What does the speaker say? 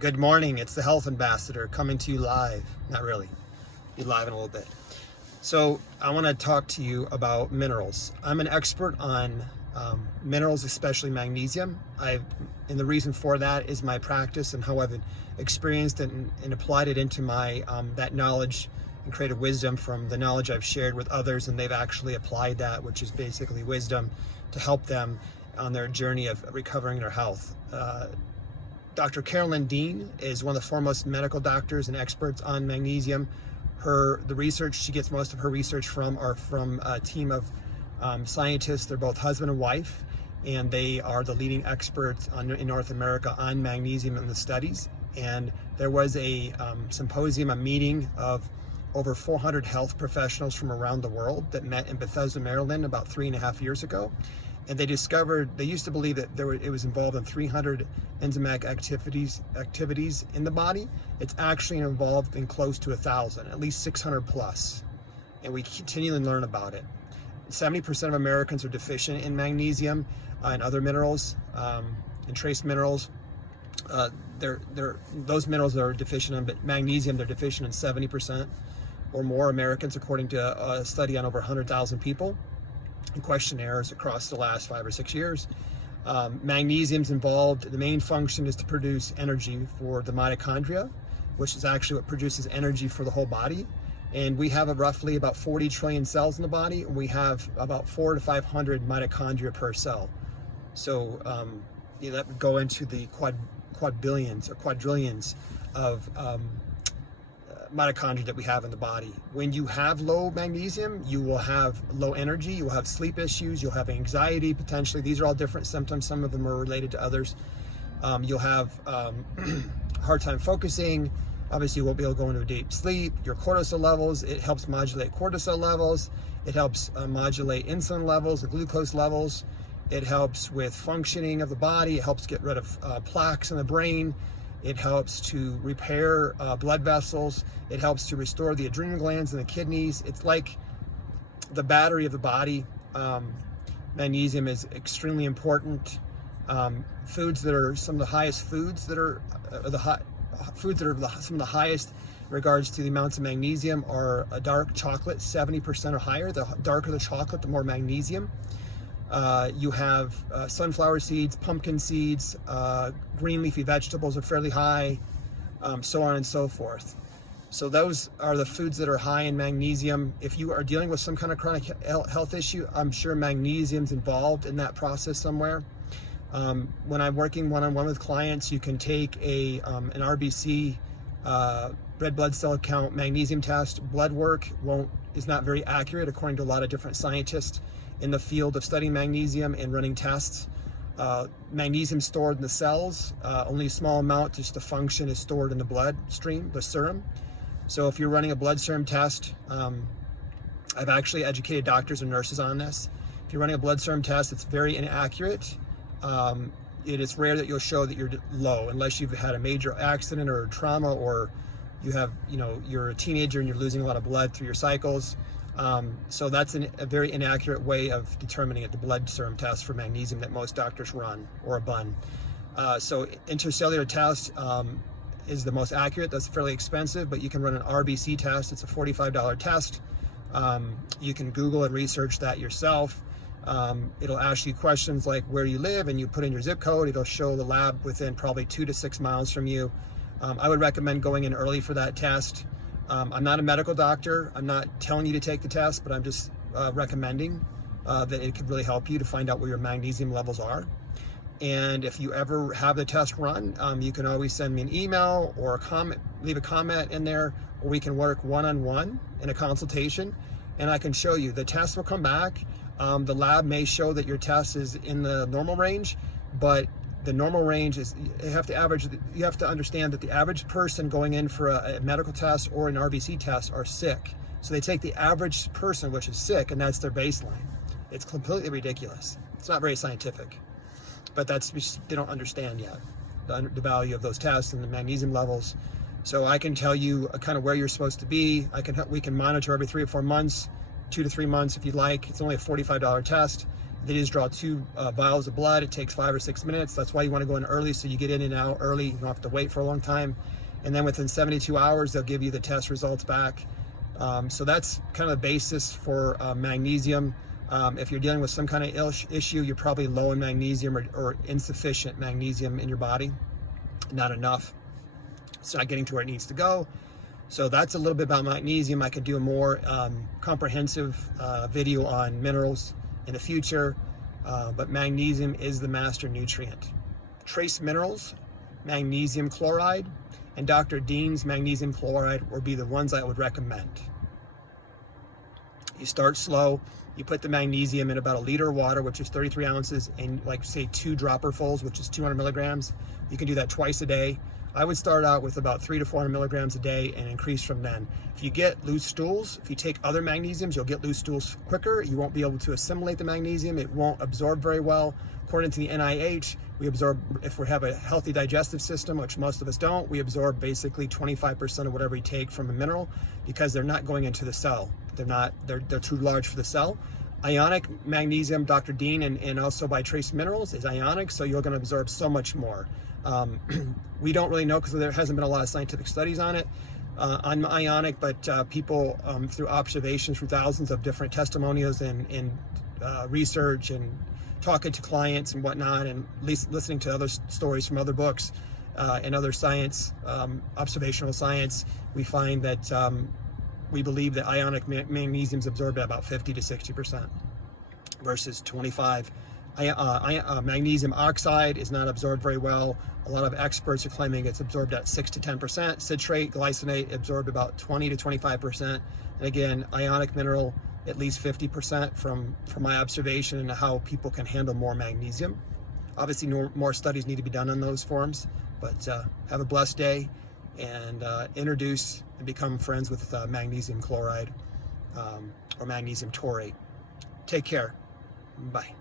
Good morning. It's the Health Ambassador coming to you live. Not really. Be live in a little bit. So I want to talk to you about minerals. I'm an expert on minerals, especially magnesium. And the reason for that is my practice and how I've experienced it and applied it into my that knowledge and created wisdom from the knowledge I've shared with others, and they've actually applied that, which is basically wisdom, to help them on their journey of recovering their health. Dr. Carolyn Dean is one of the foremost medical doctors and experts on magnesium. The research she gets most of her research from are from a team of scientists. They're both husband and wife, and they are the leading experts in North America on magnesium and the studies. And there was a symposium, a meeting of over 400 health professionals from around the world that met in Bethesda, Maryland about 3.5 years ago. And they discovered, they used to believe that it was involved in 300 enzymatic activities in the body. It's actually involved in close to 1,000, at least 600 plus. And we continually learn about it. 70% of Americans are deficient in magnesium and other minerals and trace minerals. Those minerals that are deficient in, but magnesium, they're deficient in 70% or more Americans, according to a study on over 100,000 people and questionnaires across the last 5 or 6 years. Magnesium's involved. The main function is to produce energy for the mitochondria, which is actually what produces energy for the whole body. And we have roughly about 40 trillion cells in the body, and we have about 400 to 500 mitochondria per cell. So that would go into the quadrillions or quadrillions of mitochondria that we have in the body. When you have low magnesium, you will have low energy, you'll have sleep issues, you'll have anxiety potentially. These are all different symptoms. Some of them are related to others. You'll have hard time focusing. Obviously, you won't be able to go into a deep sleep. Your cortisol levels, it helps modulate cortisol levels. It helps modulate insulin levels, the glucose levels. It helps with functioning of the body. It helps get rid of plaques in the brain. It helps to repair blood vessels. It helps to restore the adrenal glands and the kidneys. It's like the battery of the body. Magnesium is extremely important. Foods that are some of the highest foods that are some of the highest in regards to the amounts of magnesium are a dark chocolate, 70% or higher. The darker the chocolate, the more magnesium. You have sunflower seeds, pumpkin seeds, green leafy vegetables are fairly high, so on and so forth. So those are the foods that are high in magnesium. If you are dealing with some kind of chronic health issue, I'm sure magnesium's involved in that process somewhere. When I'm working one-on-one with clients, you can take an RBC, red blood cell count magnesium test. Blood work is not very accurate according to a lot of different scientists in the field of studying magnesium and running tests. Magnesium stored in the cells, only a small amount just to function is stored in the bloodstream, the serum. So if you're running a blood serum test, I've actually educated doctors and nurses on this. If you're running a blood serum test, it's very inaccurate. It is rare that you'll show that you're low unless you've had a major accident or trauma, or you're a teenager and you're losing a lot of blood through your cycles. So that's a very inaccurate way of determining it, the blood serum test for magnesium that most doctors run, or a BUN. So intercellular test is the most accurate. That's fairly expensive, but you can run an RBC test. It's a $45 test. You can Google and research that yourself. It'll ask you questions like where you live, and you put in your zip code. It'll show the lab within probably 2 to 6 miles from you. I would recommend going in early for that test. I'm not a medical doctor. I'm not telling you to take the test, but I'm just recommending that it could really help you to find out where your magnesium levels are. And if you ever have the test run, you can always send me an email or a comment, leave a comment in there, or we can work one-on-one in a consultation, and I can show you. The test will come back. The lab may show that your test is in the normal range, but the normal range is, you have to understand that the average person going in for a medical test or an RBC test are sick. So they take the average person, which is sick, and that's their baseline. It's completely ridiculous. It's not very scientific, but they don't understand yet the value of those tests and the magnesium levels. So I can tell you kind of where you're supposed to be. We can monitor every 3 or 4 months, 2 to 3 months if you'd like. It's only a $45 test. They just draw 2 vials of blood. It takes 5 or 6 minutes. That's why you want to go in early, so you get in and out early. You don't have to wait for a long time. And then within 72 hours, they'll give you the test results back. So that's kind of the basis for magnesium. If you're dealing with some kind of issue, you're probably low in magnesium or insufficient magnesium in your body, not enough. It's not getting to where it needs to go. So that's a little bit about magnesium. I could do a more comprehensive video on minerals in the future, but magnesium is the master nutrient. Trace minerals, magnesium chloride, and Dr. Dean's magnesium chloride would be the ones I would recommend. You start slow. You put the magnesium in about a liter of water, which is 33 ounces, and like say 2 dropperfuls, which is 200 milligrams. You can do that twice a day. I would start out with about 300 to 400 milligrams a day and increase from then. If you get loose stools, if you take other magnesiums, you'll get loose stools quicker. You won't be able to assimilate the magnesium. It won't absorb very well. According to the NIH, we absorb, if we have a healthy digestive system, which most of us don't, we absorb basically 25% of whatever we take from a mineral because they're not going into the cell. They're too large for the cell. Ionic magnesium, Dr. Dean, and also by Trace Minerals is ionic, so you're going to absorb so much more. We don't really know because there hasn't been a lot of scientific studies on it, on ionic, but people through observations, through thousands of different testimonials and research and talking to clients and whatnot, and listening to other stories from other books and other science, observational science, we find that we believe that ionic magnesium is absorbed at about 50 to 60% versus 25. Magnesium oxide is not absorbed very well. A lot of experts are claiming it's absorbed at 6 to 10%. Citrate, glycinate absorbed about 20 to 25%. And again, ionic mineral, at least 50% from my observation and how people can handle more magnesium. Obviously, more studies need to be done on those forms, but have a blessed day and introduce and become friends with magnesium chloride or magnesium taurate. Take care. Bye.